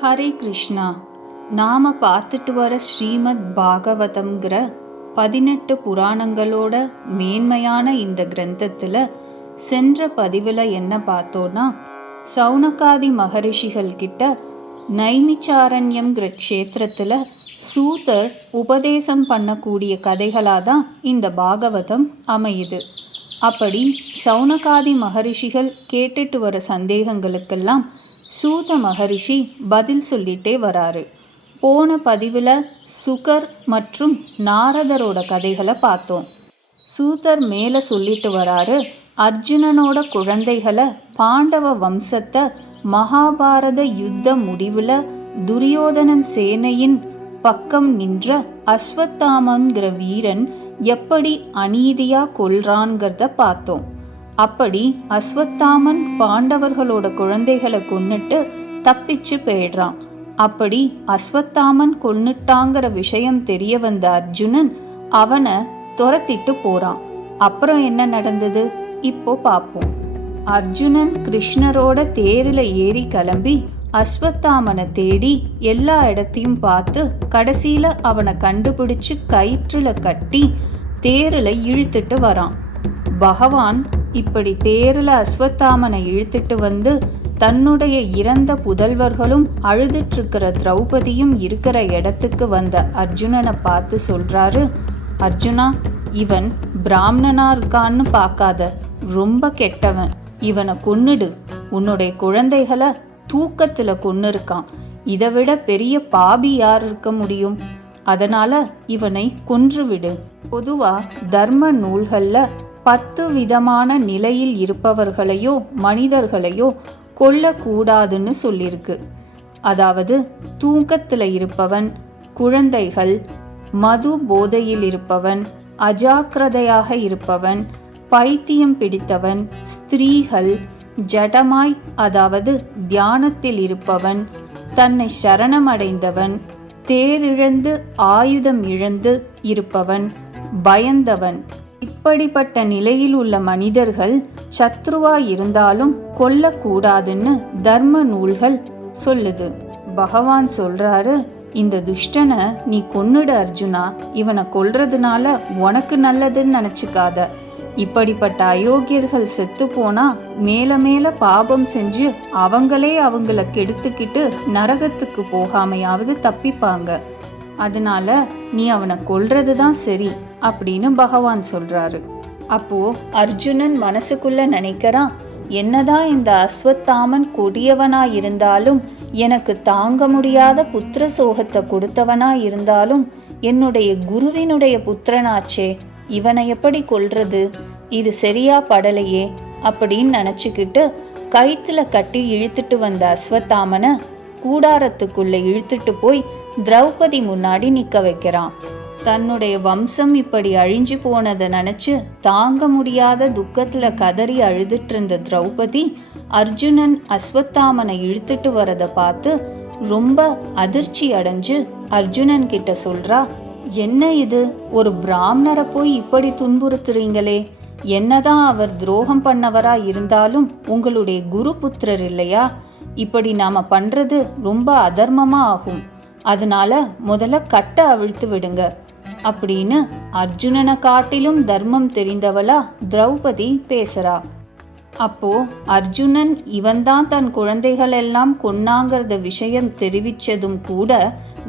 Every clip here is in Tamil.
ஹரே கிருஷ்ணா. நாம் பார்த்துட்டு வர ஸ்ரீமத் பாகவதம்ங்கிற 18 புராணங்களோட மேன்மையான இந்த கிரந்தத்தில் சென்ற பதிவில் என்ன பார்த்தோன்னா, சௌனகாதி மகரிஷிகள் கிட்ட நைமிச்சாரண்யம்ங்கிற க்ஷேத்திரத்தில் சூதர் உபதேசம் பண்ணக்கூடிய கதைகளாக தான் இந்த பாகவதம் அமையுது. அப்படி சௌனகாதி மகரிஷிகள் கேட்டுட்டு வர சந்தேகங்களுக்கெல்லாம் சூத மகரிஷி பதில் சொல்லிட்டே வராரு. போன பதிவில் சுகர் மற்றும் நாரதரோட கதைகளை பார்த்தோம். சூதர் மேலே சொல்லிட்டு வராரு, அர்ஜுனனோட குழந்தைகளை பாண்டவ வம்சத்தை மகாபாரத யுத்த முடிவில் துரியோதனன் சேனையின் பக்கம் நின்ற அஸ்வத்தாமன்கிற வீரன் எப்படி அநீதியாக கொல்றான்கிறத பார்த்தோம். அப்படி அஸ்வத்தாமன் பாண்டவர்களோட குழந்தைகளை கொன்னுட்டு தப்பிச்சு போயிடுறான். அப்படி அஸ்வத்தாமன் கொன்னுட்டாங்கிற விஷயம் தெரிய வந்த அர்ஜுனன் அவனை துரத்திட்டு போறான். அப்புறம் என்ன நடந்தது இப்போ பார்ப்போம். அர்ஜுனன் கிருஷ்ணரோட தேரில் ஏறி கிளம்பி அஸ்வத்தாமனை தேடி எல்லா இடத்தையும் பார்த்து கடைசியில் அவனை கண்டுபிடிச்சு கயிற்றுல கட்டி தேரில் இழுத்துட்டு வரான். பகவான் இப்படி தேரில் அஸ்வத்தாமனை இழுத்துட்டு வந்து தன்னுடைய இறந்த புதல்வர்களும் அழுதுட்ருக்கிற திரௌபதியும் இருக்கிற இடத்துக்கு வந்த அர்ஜுனனை பார்த்து சொல்றாரு, அர்ஜுனா, இவன் பிராமணனா இருக்கான்னு பார்க்காத, ரொம்ப கெட்டவன், இவனை கொன்னுடு. உன்னுடைய குழந்தைகளை தூக்கத்தில் கொன்னு இருக்கான். இதை விட பெரிய பாபி யார் இருக்க முடியும்? அதனால இவனை கொன்றுவிடு. பொதுவா தர்ம நூல்கள்ல 10 விதமான நிலையில் இருப்பவர்களையோ மனிதர்களையோ கொல்லக்கூடாதுன்னு சொல்லியிருக்கு. அதாவது தூக்கத்தில் இருப்பவன், குழந்தைகள், மது போதையில் இருப்பவன், அஜாக்கிரதையாக இருப்பவன், பைத்தியம் பிடித்தவன், ஸ்திரீகள், ஜடமாய் அதாவது தியானத்தில் இருப்பவன், தன்னை சரணமடைந்தவன், தேரிழந்து ஆயுதம் இழந்து இருப்பவன், பயந்தவன், இப்படிப்பட்ட நிலையில் உள்ள மனிதர்கள் சத்ருவா இருந்தாலும் கொல்லக்கூடாதுன்னு தர்ம நூல்கள் சொல்லுது. பகவான் சொல்றாரு, இந்த துஷ்டனை நீ கொன்னுடு அர்ஜுனா. இவனை கொல்றதுனால உனக்கு நல்லதுன்னு நினச்சிக்காத. இப்படிப்பட்ட அயோக்கியர்கள் செத்து போனா மேல மேல பாபம் செஞ்சு அவங்கள கெடுத்துக்கிட்டு நரகத்துக்கு போகாமையாவது தப்பிப்பாங்க. அதனால நீ அவனை கொல்றது தான் சரி அப்படின்னு பகவான் சொல்றாரு. அப்போ அர்ஜுனன் மனசுக்குள்ள நினைக்கிறான், என்னதான் இந்த அஸ்வத்தாமன் கொடியவனா இருந்தாலும், எனக்கு தாங்க முடியாத புத்திர சோகத்தை கொடுத்தவனா இருந்தாலும், என்னுடைய குருவினுடைய புத்திரனாச்சே, இவனை எப்படி கொல்றது? இது சரியா படலையே அப்படின்னு நினச்சிக்கிட்டு கயிற்றுல கட்டி இழுத்துட்டு வந்த அஸ்வத்தாமனை கூடாரத்துக்குள்ள இழுத்துட்டு போய் திரௌபதி முன்னாடி நிற்க வைக்கிறான். தன்னுடைய வம்சம் இப்படி அழிஞ்சு போனதை நினச்சி தாங்க முடியாத துக்கத்தில் கதறி அழுதுட்டு இருந்த திரௌபதி அர்ஜுனன் அஸ்வத்தாமனை இழுத்துட்டு வரதை பார்த்து ரொம்ப அதிர்ச்சி அடைஞ்சு அர்ஜுனன் கிட்ட சொல்றா, என்ன இது, ஒரு பிராமணரை போய் இப்படி துன்புறுத்துறீங்களே? என்னதான் அவர் துரோகம் பண்ணவரா இருந்தாலும் உங்களுடைய குரு புத்திரர் இல்லையா? இப்படி நாம பண்றது ரொம்ப அதர்மமா ஆகும். அதனால முதல்ல கட்டை அவிழ்த்து விடுங்க அப்படின்னு அர்ஜுனனை காட்டிலும் தர்மம் தெரிந்தவளா திரௌபதி பேசுறா. அப்போ அர்ஜுனன் இவன்தான் தன் குழந்தைகள் எல்லாம் கொன்னாங்கிறத விஷயம் தெரிவிச்சதும் கூட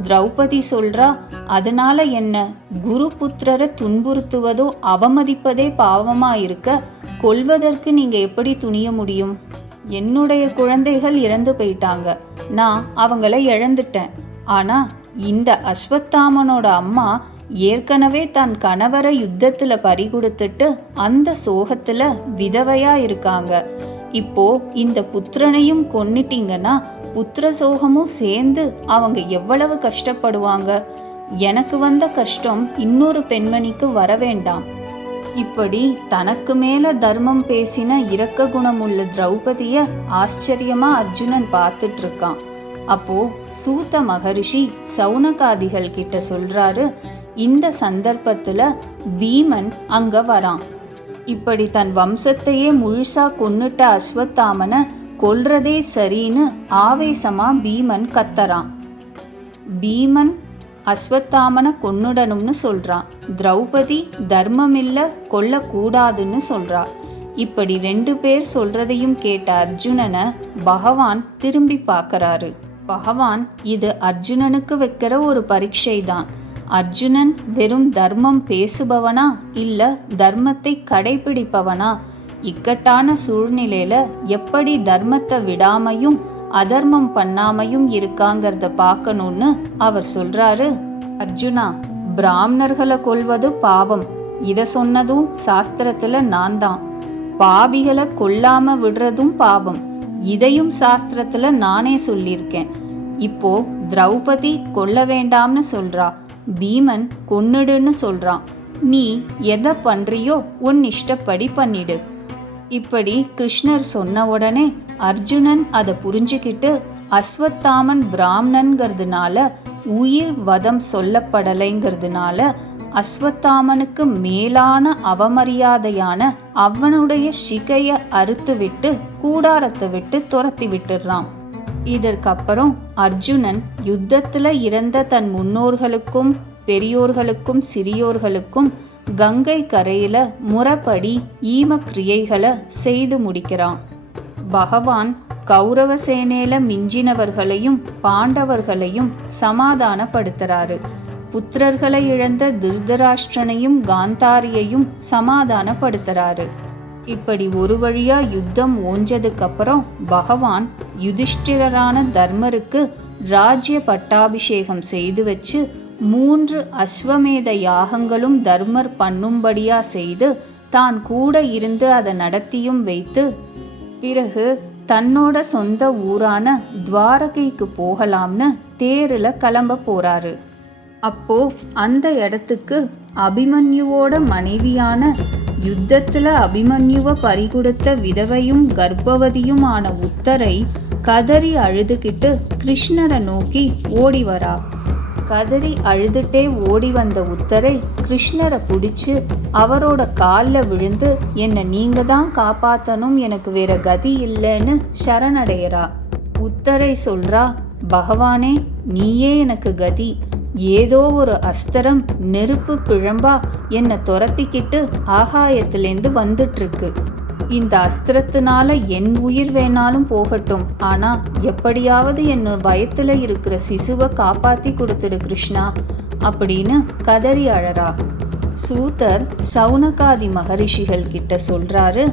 திரௌபதி சொல்றா, அதனால என்ன, குரு புத்திரரை துன்புறுத்துவதோ அவமதிப்பதே பாவமா இருக்க கொல்வதற்கு நீங்க எப்படி துணிய முடியும்? என்னுடைய குழந்தைகள் இறந்து போயிட்டாங்க, நான் அவங்கள இழந்துட்டேன். ஆனா இந்த அஸ்வத்தாமனோட அம்மா ஏற்கனவே தன் கணவரை யுத்தத்துல பறிகொடுத்துட்டு அந்த சோகத்துல விதவையா இருக்காங்க. இப்போ இந்த புத்திரனையும் கொன்னிட்டீங்கன்னா புத்திர சோகமும் சேர்ந்து அவங்க எவ்வளவு கஷ்டப்படுவாங்க. எனக்கு வந்த கஷ்டம் இன்னொரு பெண்மணிக்கு வர வேண்டாம். இப்படி தனக்கு மேல தர்மம் பேசின இரக்க குணமுள்ள திரௌபதிய ஆச்சரியமா அர்ஜுனன் பார்த்துட்டு இருக்கான். அப்போ சூத மகரிஷி சௌனகாதிகள் கிட்ட சொல்றாரு, இந்த சந்தர்ப்பத்துல பீமன் அங்க வரான். இப்படி தன் வம்சத்தையே முழுசா கொன்னுட்ட அஸ்வத்தாமனை கொல்றதே சரின்னு ஆவேசமா பீமன் கத்தறான். பீமன் அஸ்வத்தாமனை கொன்னுடணும்னு சொல்றான். திரௌபதி தர்மமில்ல, கொல்லக்கூடாதுன்னு சொல்றா. இப்படி 2 பேர் சொல்றதையும் கேட்ட அர்ஜுனனை பகவான் திரும்பி பார்க்கறாரு. பகவான் இது அர்ஜுனனுக்கு வைக்கிற ஒரு பரீட்சை தான். அர்ஜுனன் வெறும் தர்மம் பேசுபவனா இல்ல தர்மத்தை கடைபிடிப்பவனா, இக்கட்டான சூழ்நிலையில எப்படி தர்மத்தை விடாமையும் அதர்மம் பண்ணாமையும் இருக்காங்கிறத பார்க்கணும்னு அவர் சொல்றாரு. அர்ஜுனா, பிராமணர்களை கொல்வது பாவம், இத சொன்னதும் சாஸ்திரத்துல நான் தான். பாபிகளை கொல்லாம விடுறதும் பாவம், இதையும் சாஸ்திரத்துல நானே சொல்லியிருக்கேன். இப்போ திரௌபதி கொல்ல வேண்டாம்னு சொல்றா, பீமன் கொன்னுடுன்னு சொல்றான். நீ எதை பண்றியோ உன் இஷ்டப்படி பண்ணிடு. இப்படி கிருஷ்ணர் சொன்ன உடனே அர்ஜுனன் அதை புரிஞ்சுக்கிட்டு அஸ்வத்தாமன் பிராமணன்கிறதுனால உயிர் வதம் சொல்லப்படலைங்கிறதுனால அஸ்வத்தாமனுக்கு மேலான அவமரியாதையான அவனுடைய சிகைய அறுத்து விட்டு கூடாரத்தை விட்டு துரத்தி விட்டுறான். இதற்கப்புறம் அர்ஜுனன் யுத்தத்துல இறந்த தன் முன்னோர்களுக்கும் பெரியோர்களுக்கும் சிறியோர்களுக்கும் கங்கை கரையில முறைப்படி ஈம கிரியைகளை செய்து முடிக்கிறான். பகவான் கௌரவ சேனையில மிஞ்சினவர்களையும் பாண்டவர்களையும் சமாதானப்படுத்துறாரு. புத்திரர்களை இழந்த திருதராஷ்டிரனையும் காந்தாரியையும் சமாதானப்படுத்துறாரு. இப்படி ஒரு வழியா யுத்தம் ஓஞ்சதுக்கு அப்புறம் பகவான் யுதிஷ்டிரரான தர்மருக்கு ராஜ்ய பட்டாபிஷேகம் செய்து வச்சு 3 அஸ்வமேத யாகங்களும் தர்மர் பண்ணும்படியா செய்து தான் கூட இருந்து அதை நடத்தியும் வைத்து பிறகு தன்னோட சொந்த ஊரான துவாரகைக்கு போகலாம்னு தேரில் கிளம்ப போறாரு. அப்போ அந்த இடத்துக்கு அபிமன்யுவோட மனைவியான யுத்தத்துல அபிமன்யுவை பறிகொடுத்த விதவையும் கர்ப்பவதியுமான உத்தரை கதறி அழுதுகிட்டு கிருஷ்ணரை நோக்கி ஓடி வரா. கதறி அழுதுட்டே ஓடி வந்த உத்தரை கிருஷ்ணரை பிடிச்சு அவரோட காலில் விழுந்து என்னை நீங்க தான் காப்பாற்றணும், எனக்கு வேற கதி இல்லைன்னு சரணடையறா. உத்தரை சொல்றா, பகவானே நீயே எனக்கு கதி, ஏதோ ஒரு அஸ்திரம் நெருப்பு பிழம்பா என்னை துரத்திக்கிட்டு ஆகாயத்திலேருந்து வந்துட்டு இருக்கு. இந்த அஸ்திரத்தினால என் உயிர் வேணாலும் போகட்டும், ஆனா எப்படியாவது என் வயத்துல இருக்கிற சிசுவை காப்பாத்தி கொடுத்துடு கிருஷ்ணா அப்படின்னு கதறி அழறா. சூதர் சௌனகாதி மகரிஷிகள் கிட்ட சொல்றாரு,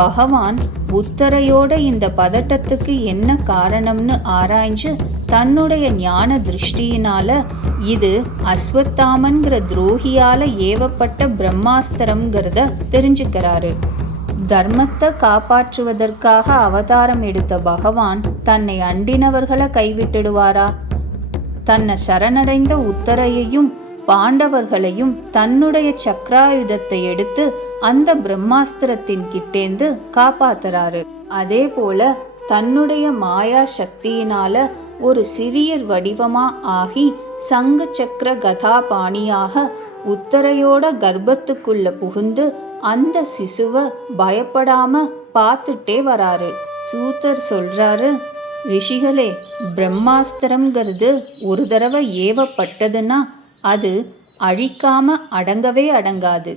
பகவான் உத்தரையோட இந்த பதட்டத்துக்கு என்ன காரணம்னு ஆராய்ஞ்சு தன்னுடைய ஞான திருஷ்டியினால இது அஸ்வத்தாமன்கிற துரோகியால ஏவப்பட்ட பிரம்மாஸ்திரம்ங்கிறத தெரிஞ்சுக்கிறாரு. தர்மத்தை காப்பாற்றுவதற்காக அவதாரம் எடுத்த பகவான் தன்னை அண்டினவர்களை கைவிட்டுடுவாரா? தன்னை சரணடைந்த உத்தரையையும் பாண்டவர்களையும் தன்னுடைய சக்கராயுதத்தை எடுத்து அந்த பிரம்மாஸ்திரத்தின் கிட்டேந்து காப்பாத்துறாரு. அதே போல தன்னுடைய மாயா சக்தியினால ஒரு சிறிய வடிவமா ஆகி சங்கு சக்கர கதாபாணியாக உத்தரையோட கர்ப்பத்துக்குள்ள புகுந்து அந்த சிசுவை பயப்படாம பார்த்துட்டே வராரு. சூதர் சொல்றாரு, ரிஷிகளே, பிரம்மாஸ்திரம்ங்கிறது ஒரு தடவை ஏவப்பட்டதுன்னா அது அழிக்காம அடங்கவே அடங்காது.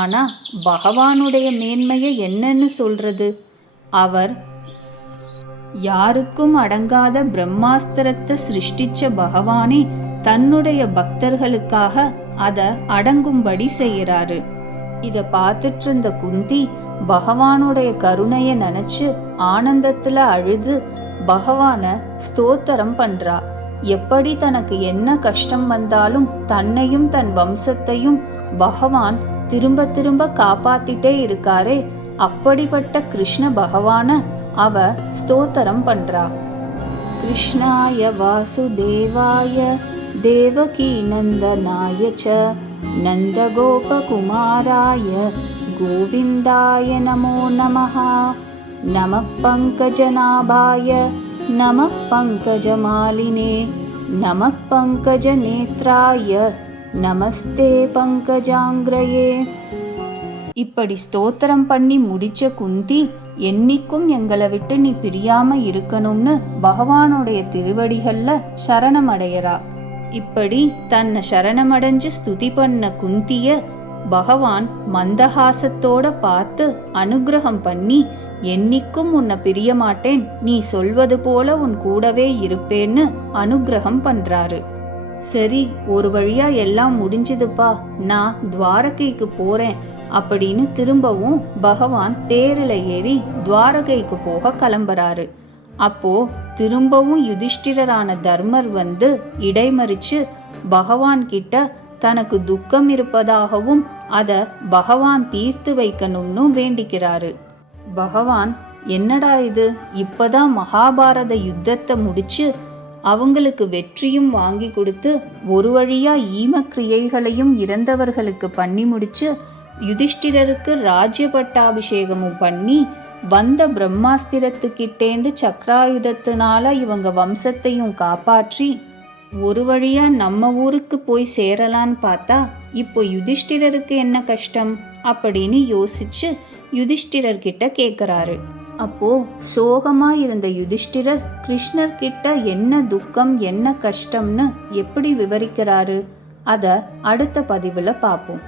ஆனா பகவானுடைய மேன்மையை என்னன்னு சொல்றது? அவர் யாருக்கும் அடங்காத பிரம்மாஸ்திரத்தை சிருஷ்டிச்ச பகவானே தன்னுடைய பக்தர்களுக்காக அதை அடங்கும்படி செய்யறாரு. இத பார்த்துட்டு இருந்த குந்தி பகவானுடைய கருணைய நினைச்சு ஆனந்தத்துல அழுது பகவான ஸ்தோத்திரம் பண்றா. எப்படி தனக்கு என்ன கஷ்டம் வந்தாலும் தன்னையும் தன் வம்சத்தையும் பகவான் திரும்ப திரும்ப காப்பாத்திட்டே இருக்காரே, அப்படிப்பட்ட கிருஷ்ண பகவான அவ ஸ்தோத்திரம் பண்றா. கிருஷ்ணாய வாசுதேவாய தேவகி நந்தனாய ச நந்தகோபகுமாராய கோவிந்தாய நமோ நமஹ. நமः பங்கஜநாபாய நமः பங்கஜமாலினே நமः பங்கஜநேத்ராய நமஸ்தே பங்கஜாங்கிரயே. இப்படி ஸ்தோத்திரம் பண்ணி முடிச்ச குந்தி என்னைக்கும் எங்களை விட்டு நீ பிரியாம இருக்கணும்னு பகவானுடைய திருவடிகள்ல சரணம் அடையறா. இப்படி தன்னை சரணமடைஞ்சு ஸ்துதி பண்ண குந்திய பகவான் மந்தஹாசத்தோட பார்த்து அனுகிரகம் பண்ணி, என்னைக்கும் உன்னை பிரிய மாட்டேன், நீ சொல்வது போல உன் கூடவே இருப்பேன்னு அனுகிரகம் பண்றாரு. சரி, ஒரு வழியா எல்லாம் முடிஞ்சுதுப்பா, நான் துவாரகைக்கு போறேன் அப்படின்னு திரும்பவும் பகவான் தேரில ஏறி துவாரகைக்கு போக கிளம்புறாரு. அப்போ திரும்பவும் யுதிஷ்டிரரான தர்மர் வந்து இடைமறிச்சு பகவான் கிட்ட தனக்கு துக்கம் இருப்பதாகவும் அத பகவான் தீர்த்து வைக்கணும்னு வேண்டிக்கிறாரு. பகவான், என்னடா இது, இப்பதான் மகாபாரத யுத்தத்தை முடிச்சு அவங்களுக்கு வெற்றியும் வாங்கி கொடுத்து ஒரு வழியா ஈமக்கிரியைகளையும் இறந்தவர்களுக்கு பண்ணி முடிச்சு யுதிஷ்டிரருக்கு ராஜ்ய பட்டாபிஷேகமும் பண்ணி வந்த பிரம்மாஸ்திரத்துக்கிட்டேந்து சக்கராயுதத்தினால இவங்க வம்சத்தையும் காப்பாற்றி ஒரு வழியா நம்ம ஊருக்கு போய் சேரலான்னு பார்த்தா இப்போ யுதிஷ்டிரருக்கு என்ன கஷ்டம் அப்படின்னு யோசிச்சு யுதிஷ்டிரர்கிட்ட கேட்குறாரு. அப்போ சோகமா இருந்த யுதிஷ்டிரர் கிருஷ்ணர் கிட்ட என்ன துக்கம் என்ன கஷ்டம்னு எப்படி விவரிக்கிறாரு, அத அடுத்த பதிவுல பார்ப்போம்.